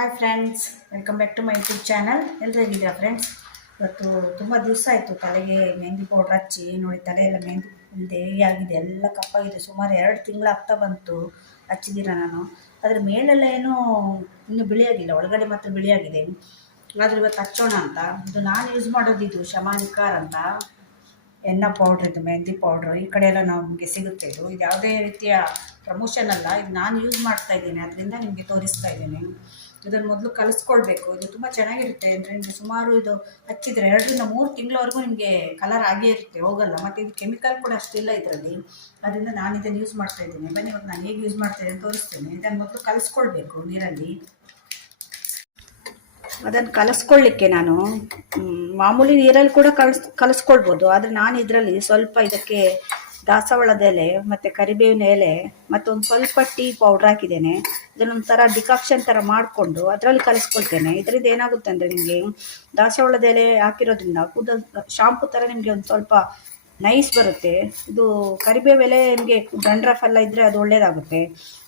Hi friends, welcome back to my YouTube channel. ಎಲ್ಲರೂ ಹೇಗಿದ್ದೀರಾ friends? ಇವತ್ತು ತುಂಬ ದಿವಸ ಆಯಿತು ತಲೆಗೆ ಮೆಹಂದಿ ಪೌಡ್ರ್ ಹಚ್ಚಿ. ನೋಡಿ, ತಲೆ ಎಲ್ಲ ಮೆಹಂದಿ ಇಲ್ಲದೆ ಆಗಿದೆ, ಎಲ್ಲ ಕಪ್ಪಾಗಿದೆ. ಸುಮಾರು 2 ತಿಂಗಳಾಗ್ತಾ ಬಂತು ಹಚ್ಚಿದ್ದೀರ ನಾನು. ಅದ್ರ ಮೇಲೆಲ್ಲ ಏನೂ ಇನ್ನೂ ಬಿಳಿಯಾಗಿಲ್ಲ, ಒಳಗಡೆ ಮಾತ್ರ ಬಿಳಿಯಾಗಿದೆ. ಆದರೆ ಇವತ್ತು ಹಚ್ಚೋಣ ಅಂತ. ಇದು ನಾನು ಯೂಸ್ ಮಾಡೋದಿದ್ದು ಶಮಾನಿಕಾರ್ ಅಂತ ಎಣ್ಣೆ ಪೌಡ್ರ್, ಇದು ಮೆಹಂದಿ ಪೌಡ್ರು. ಈ ಕಡೆ ಎಲ್ಲ ನಮಗೆ ಸಿಗುತ್ತೆ. ಇದು ಯಾವುದೇ ರೀತಿಯ ಪ್ರಮೋಷನ್ ಅಲ್ಲ, ಇದು ನಾನು ಯೂಸ್ ಮಾಡ್ತಾ ಇದ್ದೀನಿ, ಅದರಿಂದ ನಿಮಗೆ ತೋರಿಸ್ತಾ ಇದ್ದೀನಿ. ಇದನ್ನು ಮೊದಲು ಕಲಿಸ್ಕೊಳ್ಬೇಕು. ಇದು ತುಂಬ ಚೆನ್ನಾಗಿರುತ್ತೆ. ಅಂದರೆ ನಿಮಗೆ ಸುಮಾರು ಇದು ಹಚ್ಚಿದರೆ 2 ರಿಂದ 3 ತಿಂಗಳವರೆಗೂ ನಿಮಗೆ ಕಲರ್ ಆಗೇ ಇರುತ್ತೆ, ಹೋಗಲ್ಲ. ಮತ್ತು ಇದು ಕೆಮಿಕಲ್ ಕೂಡ ಅಷ್ಟಿಲ್ಲ ಇದರಲ್ಲಿ. ಅದರಿಂದ ನಾನು ಇದನ್ನು ಯೂಸ್ ಮಾಡ್ತಾ ಇದ್ದೀನಿ. ಬನ್ನಿ, ಇವಾಗ ನಾನು ಹೇಗೆ ಯೂಸ್ ಮಾಡ್ತೇನೆ ಅಂತ ತೋರಿಸ್ತೇನೆ. ಇದನ್ನು ಮೊದಲು ಕಲಿಸ್ಕೊಳ್ಬೇಕು ನೀರಲ್ಲಿ. ಅದನ್ನು ಕಲಿಸ್ಕೊಳ್ಳಿಕ್ಕೆ ನಾನು ಮಾಮೂಲಿ ನೀರಲ್ಲಿ ಕೂಡ ಕಲಿಸ್ಕೊಳ್ಬೋದು. ಆದರೆ ನಾನು ಇದರಲ್ಲಿ ಸ್ವಲ್ಪ ಇದಕ್ಕೆ ದಾಸವಾಳದ ಎಲೆ ಮತ್ತು ಕರಿಬೇವಿನ ಎಲೆ ಮತ್ತು ಒಂದು ಸ್ವಲ್ಪ ಟೀ ಪೌಡ್ರ್ ಹಾಕಿದ್ದೇನೆ. ಇದನ್ನೊಂಥರ ಡಿಕಾಕ್ಷನ್ ಥರ ಮಾಡಿಕೊಂಡು ಅದರಲ್ಲಿ ಕಲಿಸ್ಕೊಳ್ತೇನೆ. ಇದರಿಂದ ಏನಾಗುತ್ತೆ ಅಂದರೆ, ನಿಮಗೆ ದಾಸವಾಳದ ಎಲೆ ಹಾಕಿರೋದ್ರಿಂದ ಕೂದಲು ಶಾಂಪು ಥರ ನಿಮಗೆ ಒಂದು ಸ್ವಲ್ಪ ನೈಸ್ ಬರುತ್ತೆ. ಇದು ಕರಿಬೇವು ಎಲೆ ನಿಮಗೆ ಡ್ಯಾಂಡ್ರಫ್ ಎಲ್ಲ ಇದ್ದರೆ ಅದು ಒಳ್ಳೆಯದಾಗುತ್ತೆ.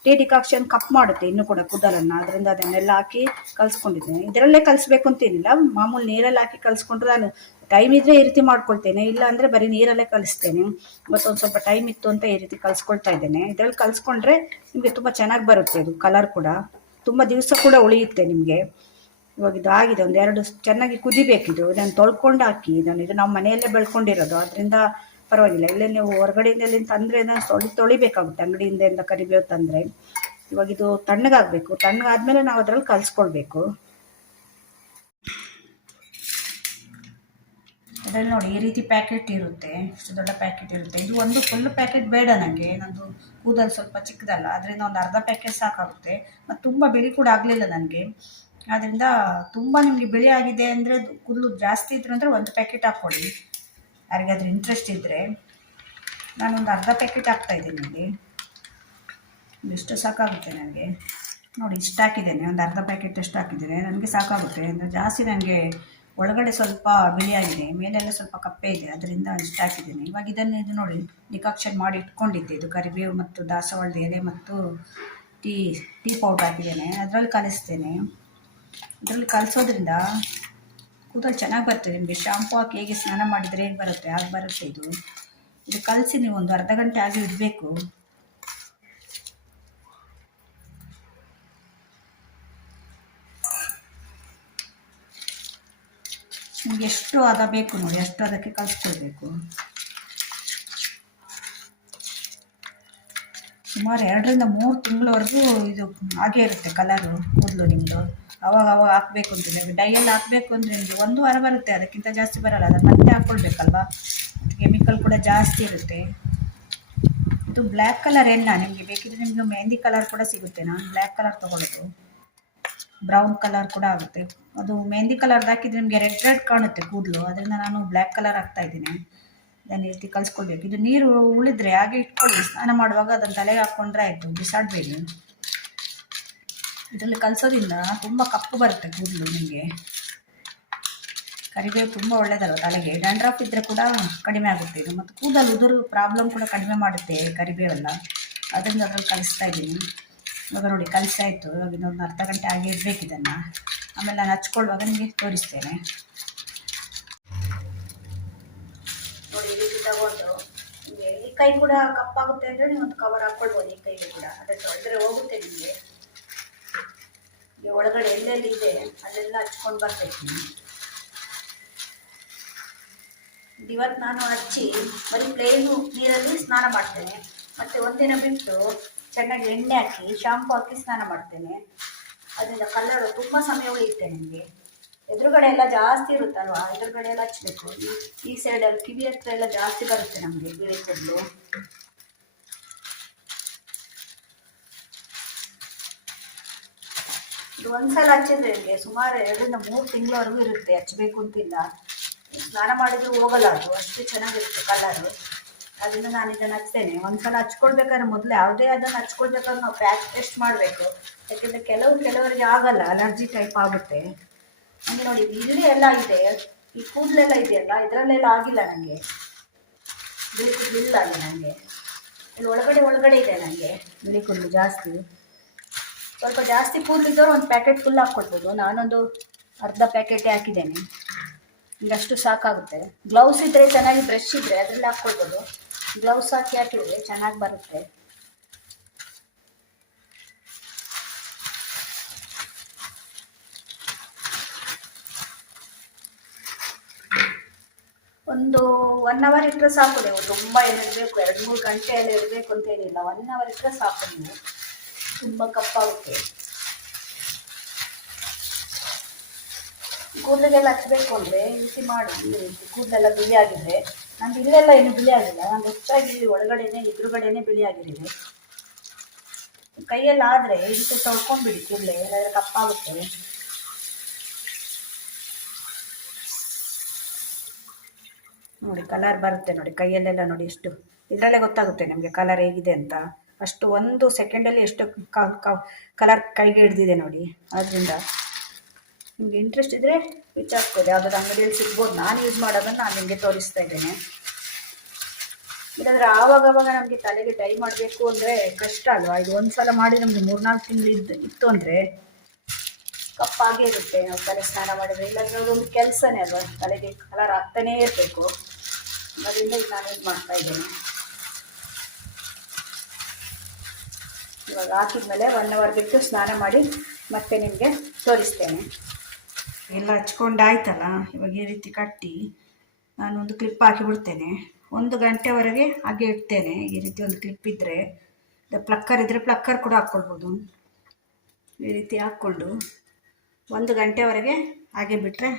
ಟೀ ಡಿಕಾಕ್ಷನ್ ಕಪ್ ಮಾಡುತ್ತೆ ಇನ್ನೂ ಕೂಡ ಕೂದಲನ್ನು. ಅದರಿಂದ ಅದನ್ನೆಲ್ಲ ಹಾಕಿ ಕಲಿಸ್ಕೊಂಡಿದ್ದೇನೆ. ಇದರಲ್ಲೇ ಕಲಿಸ್ಬೇಕು ಅಂತೇನಿಲ್ಲ, ಮಾಮೂಲಿ ನೀರಲ್ಲಿ ಹಾಕಿ ಕಲಿಸ್ಕೊಂಡ್ರೆ ನಾನು ಟೈಮ್ ಇದ್ದರೆ ಈ ರೀತಿ ಮಾಡ್ಕೊಳ್ತೇನೆ, ಇಲ್ಲ ಅಂದರೆ ಬರೀ ನೀರಲ್ಲೇ ಕಲಿಸ್ತೇನೆ. ಇವತ್ತೊಂದು ಸ್ವಲ್ಪ ಟೈಮ್ ಇತ್ತು ಅಂತ ಈ ರೀತಿ ಕಲಿಸ್ಕೊಳ್ತಾ ಇದ್ದೇನೆ. ಇದರಲ್ಲಿ ಕಲಿಸ್ಕೊಂಡ್ರೆ ನಿಮಗೆ ತುಂಬ ಚೆನ್ನಾಗಿ ಬರುತ್ತೆ. ಇದು ಕಲರ್ ಕೂಡ ತುಂಬ ದಿವಸ ಕೂಡ ಉಳಿಯುತ್ತೆ ನಿಮಗೆ. ಇವಾಗ ಇದು ಆಗಿದೆ, 1-2 ಚೆನ್ನಾಗಿ ಕುದಿಬೇಕಿದು. ಇದನ್ನು ತೊಳ್ಕೊಂಡು ಹಾಕಿ. ಇದು ನಾವು ಮನೆಯಲ್ಲೇ ಬೆಳ್ಕೊಂಡಿರೋದು, ಅದರಿಂದ ಪರವಾಗಿಲ್ಲ. ಇಲ್ಲೇ ನೀವು ಹೊರಗಡೆಯಿಂದ ತಂದರೆ ಅದನ್ನು ತೊಳಿಬೇಕಾಗುತ್ತೆ, ಅಂಗಡಿಯಿಂದ ಕರಿಬೇವು ತಂದರೆ. ಇವಾಗ ಇದು ತಣ್ಣಗಾಗಬೇಕು. ತಣ್ಣಗಾದ್ಮೇಲೆ ನಾವು ಅದರಲ್ಲಿ ಕಲಿಸ್ಕೊಳ್ಬೇಕು. ಅದರಲ್ಲಿ ನೋಡಿ, ಈ ರೀತಿ ಪ್ಯಾಕೆಟ್ ಇರುತ್ತೆ, ಇಷ್ಟು ದೊಡ್ಡ ಪ್ಯಾಕೆಟ್ ಇರುತ್ತೆ. ಇದು ಒಂದು ಫುಲ್ ಪ್ಯಾಕೆಟ್ ಬೇಡ ನನಗೆ, ನಂದು ಕೂದಲು ಸ್ವಲ್ಪ ಚಿಕ್ಕದಲ್ಲ, ಅದರಿಂದ ಒಂದು ಅರ್ಧ ಪ್ಯಾಕೆಟ್ ಸಾಕಾಗುತ್ತೆ. ಮತ್ತು ತುಂಬ ಬಿಳಿ ಕೂಡ ಆಗಲಿಲ್ಲ ನನಗೆ. ಆದ್ದರಿಂದ ತುಂಬ ನಿಮಗೆ ಬಿಳಿ ಆಗಿದೆ ಅಂದರೆ, ಕೂದಲು ಜಾಸ್ತಿ ಇದ್ರೆ ಅಂದರೆ 1 ಪ್ಯಾಕೆಟ್ ಹಾಕ್ಕೊಳ್ಳಿ, ಯಾರಿಗಾದ್ರೂ ಇಂಟ್ರೆಸ್ಟ್ ಇದ್ದರೆ. ನಾನೊಂದು ಅರ್ಧ ಪ್ಯಾಕೆಟ್ ಹಾಕ್ತಾಯಿದ್ದೀನಿ ಇಲ್ಲಿ. ಇಷ್ಟು ಸಾಕಾಗುತ್ತೆ ನನಗೆ. ನೋಡಿ, ಇಷ್ಟು ಹಾಕಿದ್ದೇನೆ, ಒಂದು ಅರ್ಧ ಪ್ಯಾಕೆಟ್ ಅಷ್ಟು ಹಾಕಿದ್ದೇನೆ. ನನಗೆ ಸಾಕಾಗುತ್ತೆ. ಅಂದರೆ ಜಾಸ್ತಿ ನನಗೆ ಒಳಗಡೆ ಸ್ವಲ್ಪ ಬಿಳಿಯಾಗಿದೆ, ಮೇಲೆಲ್ಲ ಸ್ವಲ್ಪ ಕಪ್ಪೆ ಇದೆ, ಅದರಿಂದ ಇಷ್ಟು ಹಾಕಿದ್ದೇನೆ. ಇವಾಗ ಇದು ನೋಡಿ, ಡಿಕಾಕ್ಷನ್ ಮಾಡಿ ಇಟ್ಕೊಂಡಿದ್ದೆ. ಇದು ಕರಿಬೇವು ಮತ್ತು ದಾಸವಾಳದ ಎಲೆ ಮತ್ತು ಟೀ ಪೌಡ್ರ್ ಹಾಕಿದ್ದೇನೆ. ಅದರಲ್ಲಿ ಕಲಿಸ್ತೇನೆ. ಅದರಲ್ಲಿ ಕಲಿಸೋದ್ರಿಂದ ಕೂದಲು ಚೆನ್ನಾಗಿ ಬರ್ತದೆ. ನಿಮಗೆ ಶಾಂಪು ಹಾಕಿ ಹೇಗೆ ಸ್ನಾನ ಮಾಡಿದರೆ ಹೇಗೆ ಬರುತ್ತೆ ಹಾಗೆ ಬರುತ್ತೆ. ಇದು ಕಲಸಿ ನೀವು ಒಂದು ಅರ್ಧ ಗಂಟೆ ಆಗಿ ಇಡಬೇಕು. ನಿಮಗೆ ಎಷ್ಟು ಹದ ಬೇಕು ನೋಡಿ, ಅಷ್ಟು ಅದಕ್ಕೆ ಕಲಿಸ್ಕೊಳ್ಬೇಕು. ಸುಮಾರು 2 ರಿಂದ 3 ತಿಂಗಳವರೆಗೂ ಇದು ಹಾಗೇ ಇರುತ್ತೆ ಕಲರು ಕೂದಲು ನಿಮ್ಮದು. ಅವಾಗ ಹಾಕಬೇಕು ಅಂತಿಲ್ಲ. ಡೈಯಲ್ಲಿ ಹಾಕಬೇಕು ಅಂದರೆ ನಿಮಗೆ 1 ವಾರ ಬರುತ್ತೆ, ಅದಕ್ಕಿಂತ ಜಾಸ್ತಿ ಬರೋಲ್ಲ. ಅದನ್ನು ಮತ್ತೆ ಹಾಕ್ಕೊಳ್ಬೇಕಲ್ವ, ಮತ್ತು ಕೆಮಿಕಲ್ ಕೂಡ ಜಾಸ್ತಿ ಇರುತ್ತೆ. ಇದು ಬ್ಲ್ಯಾಕ್ ಕಲರ್ ಎಣ್ಣೆ. ನಿಮಗೆ ಬೇಕಿದ್ರೆ ನಿಮಗೆ ಮೆಹಂದಿ ಕಲರ್ ಕೂಡ ಸಿಗುತ್ತೆ. ನಾನು ಬ್ಲ್ಯಾಕ್ ಕಲರ್ ತೊಗೊಳ್ಳೋದು, ಬ್ರೌನ್ ಕಲರ್ ಕೂಡ ಆಗುತ್ತೆ. ಅದು ಮೆಹಂದಿ ಕಲರ್ದು ಹಾಕಿದರೆ ನಿಮಗೆ ರೆಡ್ ಕಾಣುತ್ತೆ ಕೂದಲು, ಅದರಿಂದ ನಾನು ಬ್ಲ್ಯಾಕ್ ಕಲರ್ ಹಾಕ್ತಾಯಿದ್ದೀನಿ. ಇದನ್ನು ಈ ರೀತಿ ಕಲಿಸ್ಕೊಳ್ಬೇಕು. ಇದು ನೀರು ಉಳಿದ್ರೆ ಹಾಗೆ ಇಟ್ಕೊಳ್ಳಿ, ಸ್ನಾನ ಮಾಡುವಾಗ ಅದನ್ನು ತಲೆಗೆ ಹಾಕ್ಕೊಂಡ್ರೆ ಆಯಿತು, ಬಿಸಾಡಬೇಡಿ. ಇದರಲ್ಲಿ ಕಲಿಸೋದ್ರಿಂದ ತುಂಬ ಕಪ್ಪು ಬರುತ್ತೆ ಕೂದಲು ನಿಮಗೆ. ಕರಿಬೇವು ತುಂಬ ಒಳ್ಳೆಯದಲ್ಲ ತಲೆಗೆ. ಡ್ಯಾಂಡ್ರಫ್ ಇದ್ದರೆ ಕೂಡ ಕಡಿಮೆ ಆಗುತ್ತೆ ಇದು, ಮತ್ತು ಕೂದಲು ಉದುರು ಪ್ರಾಬ್ಲಮ್ ಕೂಡ ಕಡಿಮೆ ಮಾಡುತ್ತೆ ಕರಿಬೇವೆಲ್ಲ. ಅದರಿಂದ ಅದರಲ್ಲಿ ಕಲಿಸ್ತಾ ಇದ್ದೀನಿ. ಇವಾಗ ನೋಡಿ, ಕಲಿಸಾಯಿತು. ಇವಾಗ ಇನ್ನೊಂದು ಅರ್ಧ ಗಂಟೆ ಹಾಗೆ ಇಡಬೇಕು ಇದನ್ನು. ಆಮೇಲೆ ನಾನು ಹಚ್ಕೊಳ್ಳುವಾಗ ನಿಮಗೆ ತೋರಿಸ್ತೇನೆ. ನೋಡಿ, ಈ ರೀತಿ ತಗೊಂಡು ನಿಮಗೆ ಈ ಕೈ ಕೂಡ ಕಪ್ಪಾಗುತ್ತೆ ಅಂದರೆ ನೀವು ಒಂದು ಕವರ್ ಹಾಕ್ಕೊಳ್ಬೋದು ಈ ಕೈಗೆ ಕೂಡ. ಅದಕ್ಕೆ ತೊಳೆದ್ರೆ ಹೋಗುತ್ತೆ ನಿಮಗೆ. ಈ ಒಳಗಡೆ ಎಲ್ಲೆಲ್ಲಿ ಇದೆ ಅಲ್ಲೆಲ್ಲ ಹಚ್ಕೊಂಡು ಬರ್ತೀನಿ. ಇವತ್ತು ನಾನು ಹಚ್ಚಿ ಬರೀ ಪ್ಲೇನು ನೀರಲ್ಲಿ ಸ್ನಾನ ಮಾಡ್ತೇನೆ. ಮತ್ತು ಒಂದಿನ ಬಿಟ್ಟು ಚೆನ್ನಾಗಿ ಎಣ್ಣೆ ಹಾಕಿ ಶಾಂಪು ಹಾಕಿ ಸ್ನಾನ ಮಾಡ್ತೇನೆ. ಅದರಿಂದ ಕಲರು ತುಂಬ ಸಮಯ ಉಳಿಯುತ್ತೆ ನಿಮಗೆ. ಎದುರುಗಡೆ ಎಲ್ಲ ಜಾಸ್ತಿ ಇರುತ್ತಲ್ವ, ಎದುರುಗಡೆ ಎಲ್ಲ ಹಚ್ಚಬೇಕು. ಈ ಸೈಡಲ್ಲಿ ಕಿವಿ ಹತ್ರ ಎಲ್ಲ ಜಾಸ್ತಿ ಬರುತ್ತೆ ನಮಗೆ ಬಿಳಿ ಕೂದಲು. ಇದು ಒಂದ್ಸಲ ಹಚ್ಚಿದ್ರೆ ನಿಮಗೆ ಸುಮಾರು 2 ರಿಂದ 3 ತಿಂಗಳವರೆಗೂ ಇರುತ್ತೆ. ಹಚ್ಚಬೇಕು ಅಂತಿಲ್ಲ, ಸ್ನಾನ ಮಾಡಿದ್ರು ಹೋಗಲ್ಲ, ಅದು ಅಷ್ಟು ಚೆನ್ನಾಗಿರುತ್ತೆ ಕಲರು. ಅದರಿಂದ ನಾನು ಇದನ್ನು ಹಚ್ತೇನೆ. ಒಂದ್ಸಲ ಹಚ್ಕೊಳ್ಬೇಕಾದ್ರೆ ಮೊದಲು ಯಾವುದೇ ಅದನ್ನು ಹಚ್ಕೊಳ್ಬೇಕಾದ್ರೆ ನಾವು ಪ್ಯಾಕ್ ಟೆಸ್ಟ್ ಮಾಡಬೇಕು. ಯಾಕೆಂದರೆ ಕೆಲವರಿಗೆ ಆಗಲ್ಲ, ಅಲರ್ಜಿ ಟೈಪ್ ಆಗುತ್ತೆ. ಅಂದರೆ ನೋಡಿ, ಇಲ್ಲಿ ಎಲ್ಲ ಇದೆ, ಈ ಕೂದಲೆಲ್ಲ ಇದೆಯಲ್ಲ, ಇದರಲ್ಲೆಲ್ಲ ಆಗಿಲ್ಲ ನನಗೆ. ಬಿಳಿ ಕೂದಲು ಇಲ್ಲ ಅಲ್ಲಿ ನನಗೆ. ಇಲ್ಲಿ ಒಳಗಡೆ ಇದೆ ನನಗೆ ಬಿಳಿ ಕೂದಲು ಜಾಸ್ತಿ. ಸ್ವಲ್ಪ ಜಾಸ್ತಿ ಕೂದಲಿದ್ದವ್ರು ಒಂದು ಪ್ಯಾಕೆಟ್ ಫುಲ್ ಹಾಕ್ಕೊಡ್ಬೋದು. ನಾನೊಂದು ಅರ್ಧ ಪ್ಯಾಕೆಟೇ ಹಾಕಿದ್ದೇನೆ. ಹಿಂಗಷ್ಟು ಸಾಕಾಗುತ್ತೆ. ಗ್ಲೌಸ್ ಇದ್ದರೆ ಚೆನ್ನಾಗಿ, ಬ್ರಷ್ ಇದ್ದರೆ ಅದರಲ್ಲಿ ಹಾಕ್ಕೊಳ್ಬೋದು. ಗ್ಲೌಸ್ ಹಾಕಿದರೆ ಚೆನ್ನಾಗಿ ಬರುತ್ತೆ. ಒಂದು 1 ಅವರ್ ಇಟ್ಟರೆ ಸಾಕು. ನೀವು ತುಂಬ ಏನಿರಬೇಕು, 2-3 ಗಂಟೆ ಎಲ್ಲ ಇರಬೇಕು ಅಂತ ಏನಿಲ್ಲ. 1 ಅವರ್ ಇಟ್ಟರೆ ಸಾಕು. ನೀವು ತುಂಬ ಕಪ್ಪಾಗುತ್ತೆ. ಕೂದಲಿಗೆಲ್ಲ ಹಚ್ಚಬೇಕು ಅಂದರೆ ಈ ರೀತಿ ಮಾಡಿ. ಈ ರೀತಿ ಕೂದಲೆಲ್ಲ ಬಿಳಿ ಆಗಿದ್ರೆ, ನಂದು ಇಲ್ಲೆಲ್ಲ ಏನು ಬಿಳಿ ಆಗಿಲ್ಲ, ನಾನು ಹೆಚ್ಚಾಗಿ ಒಳಗಡೆನೆ ಎದುರುಗಡೆನೆ ಬಿಳಿ ಆಗಿರಿದೆ. ಕೈಯಲ್ಲಿ ಆದರೆ ಈ ರೀತಿ ತೊಳ್ಕೊಂಡ್ಬಿಡಿ ಕೂದಲೇ, ಇಲ್ಲಾಂದರೆ ಕಪ್ಪಾಗುತ್ತೆ. ನೋಡಿ ಕಲರ್ ಬರುತ್ತೆ ನೋಡಿ ಕೈಯಲ್ಲೆಲ್ಲ. ನೋಡಿ ಎಷ್ಟು ಇದರಲ್ಲೇ ಗೊತ್ತಾಗುತ್ತೆ ನಮಗೆ ಕಲರ್ ಹೇಗಿದೆ ಅಂತ. ಅಷ್ಟು 1 ಸೆಕೆಂಡಲ್ಲಿ ಎಷ್ಟು ಕಲರ್ ಕೈಗೆ ಹಿಡ್ದಿದೆ ನೋಡಿ. ಆದ್ದರಿಂದ ನಿಮಗೆ ಇಂಟ್ರೆಸ್ಟ್ ಇದ್ದರೆ ವಿಚಾರಿಸ್ಬೋದು, ಯಾವುದಾದ್ರು ಅಂಗಡಿಯಲ್ಲಿ ಸಿಗ್ಬೋದು. ನಾನು ಯೂಸ್ ಮಾಡೋದನ್ನು ನಾನು ನಿಮಗೆ ತೋರಿಸ್ತಾ ಇದ್ದೇನೆ. ಇಲ್ಲಾಂದರೆ ಆವಾಗವಾಗ ನಮಗೆ ತಲೆಗೆ ಡೈ ಮಾಡಬೇಕು ಅಂದರೆ ಕಷ್ಟ ಅಲ್ವಾ. ಇದು ಒಂದು ಸಲ ಮಾಡಿ ನಮಗೆ 3-4 ತಿಂಗಳು ಇತ್ತು ಅಂದರೆ ಕಪ್ಪಾಗೇ ಇರುತ್ತೆ. ನಾವು ತಲೆ ಸ್ನಾನ ಮಾಡಿದರೆ, ಇಲ್ಲಾಂದರೆ ಅದೊಂದು ಕೆಲಸನೇ ಅಲ್ವಾ, ತಲೆಗೆ ಕಲರ್ ಆಗ್ತಾನೇ ಇರಬೇಕು. ಅದರಿಂದ ಈಗ ನಾನು ಯೂಸ್ ಮಾಡ್ತಾ ಇದ್ದೇನೆ. ಇವಾಗ ಹಾಕಿದ್ಮೇಲೆ 1 ಅವರ್ ಬಿಟ್ಟು ಸ್ನಾನ ಮಾಡಿ ಮತ್ತೆ ನಿಮಗೆ ತೋರಿಸ್ತೇನೆ. ಎಲ್ಲ ಹಚ್ಕೊಂಡಾಯ್ತಲ್ಲ, ಇವಾಗ ಈ ರೀತಿ ಕಟ್ಟಿ ನಾನೊಂದು ಕ್ಲಿಪ್ ಹಾಕಿಬಿಡ್ತೇನೆ. 1 ಗಂಟೆವರೆಗೆ ಹಾಗೆ ಇಡ್ತೇನೆ. ಈ ರೀತಿ ಒಂದು ಕ್ಲಿಪ್ ಇದ್ದರೆ, ಪ್ಲಕ್ಕರ್ ಇದ್ದರೆ ಪ್ಲಕ್ಕರ್ ಕೂಡ ಹಾಕ್ಕೊಳ್ಬೋದು. ಈ ರೀತಿ ಹಾಕ್ಕೊಂಡು 1 ಗಂಟೆವರೆಗೆ ಹಾಗೆ ಬಿಟ್ಟರೆ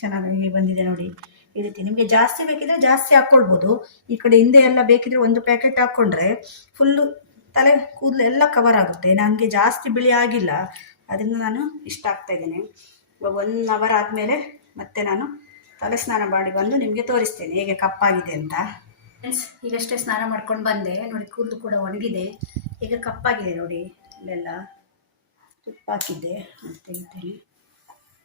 ಚೆನ್ನಾಗಿ ಬಂದಿದೆ ನೋಡಿ. ಈ ರೀತಿ ನಿಮಗೆ ಜಾಸ್ತಿ ಬೇಕಿದ್ರೆ ಜಾಸ್ತಿ ಹಾಕ್ಕೊಳ್ಬೋದು. ಈ ಕಡೆ ಹಿಂದೆ ಎಲ್ಲ ಬೇಕಿದ್ರೆ 1 ಪ್ಯಾಕೆಟ್ ಹಾಕ್ಕೊಂಡ್ರೆ ಫುಲ್ಲು ತಲೆ ಕೂದಲು ಎಲ್ಲ ಕವರ್ ಆಗುತ್ತೆ. ನನಗೆ ಜಾಸ್ತಿ ಬಿಳಿ ಆಗಿಲ್ಲ, ಅದರಿಂದ ನಾನು ಇಷ್ಟ ಆಗ್ತಾಯಿದ್ದೇನೆ. 1 ಅವರ್ ಆದಮೇಲೆ ಮತ್ತೆ ನಾನು ತಲೆ ಸ್ನಾನ ಮಾಡಿ ಬಂದು ನಿಮಗೆ ತೋರಿಸ್ತೇನೆ ಹೇಗೆ ಕಪ್ಪಾಗಿದೆ ಅಂತ. ಫ್ರೆಂಡ್ಸ್, ಈಗಷ್ಟೇ ಸ್ನಾನ ಮಾಡ್ಕೊಂಡು ಬಂದೆ ನೋಡಿ. ಕೂದಲು ಕೂಡ ಒಣಗಿದೆ, ಈಗ ಕಪ್ಪಾಗಿದೆ ನೋಡಿ. ಇಲ್ಲೆಲ್ಲ ತುಪ್ಪ ಹಾಕಿದ್ದೆ ಅಂತ ಹೇಳ್ತೇನೆ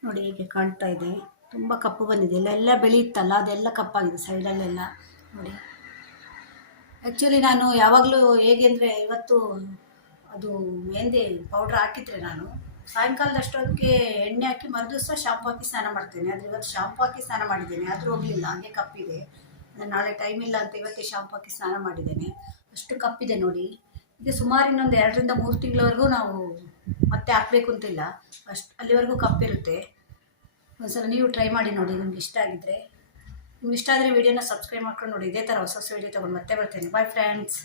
ನೋಡಿ. ಹೀಗೆ ಕಾಣ್ತಾ ಇದೆ, ತುಂಬ ಕಪ್ಪು ಬಂದಿದೆ. ಎಲ್ಲ ಬಿಳಿ ಇತ್ತಲ್ಲ, ಅದೆಲ್ಲ ಕಪ್ಪಾಗಿದೆ ಸೈಡಲ್ಲೆಲ್ಲ ನೋಡಿ. ಆ್ಯಕ್ಚುಲಿ ನಾನು ಯಾವಾಗಲೂ ಹೇಗೆ ಅಂದರೆ, ಇವತ್ತು ಅದು ಮೆಹಂದಿ ಪೌಡ್ರ್ ಹಾಕಿದರೆ ನಾನು ಸಾಯಂಕಾಲದಷ್ಟೊತ್ತಿಗೆ ಎಣ್ಣೆ ಹಾಕಿ ಮರುದಿವಸ ಶಾಂಪು ಹಾಕಿ ಸ್ನಾನ ಮಾಡ್ತೇನೆ. ಆದರೆ ಇವತ್ತು ಶಾಂಪು ಹಾಕಿ ಸ್ನಾನ ಮಾಡಿದ್ದೇನೆ, ಆದರೂ ಹೋಗಲಿಲ್ಲ, ಹಾಗೆ ಕಪ್ಪಿದೆ. ನಾಳೆ ಟೈಮ್ ಇಲ್ಲ ಅಂತ ಇವತ್ತೇ ಶಾಂಪು ಹಾಕಿ ಸ್ನಾನ ಮಾಡಿದ್ದೇನೆ. ಅಷ್ಟು ಕಪ್ಪಿದೆ ನೋಡಿ. ಇದು ಸುಮಾರು ಇನ್ನೊಂದು 2-3 ತಿಂಗಳವರೆಗೂ ನಾವು ಮತ್ತೆ ಹಾಕಬೇಕು ಅಂತಿಲ್ಲ, ಅಲ್ಲಿವರೆಗೂ ಕಪ್ಪಿರುತ್ತೆ. ಒಂದ್ಸಲ ನೀವು ಟ್ರೈ ಮಾಡಿ ನೋಡಿ, ನಿಮ್ಗೆ ಇಷ್ಟ ಆಗಿದ್ದರೆ. ನಿಮ್ಗೆ ಇಷ್ಟ ಆದರೆ ವೀಡಿಯೋನ ಸಬ್ಸ್ಕ್ರೈಬ್ ಮಾಡ್ಕೊಂಡು ನೋಡಿ. ಇದೇ ಥರ ಹೊಸ ವೀಡಿಯೋ ತೊಗೊಂಡು ಮತ್ತೆ ಬರ್ತೇನೆ. Bye friends.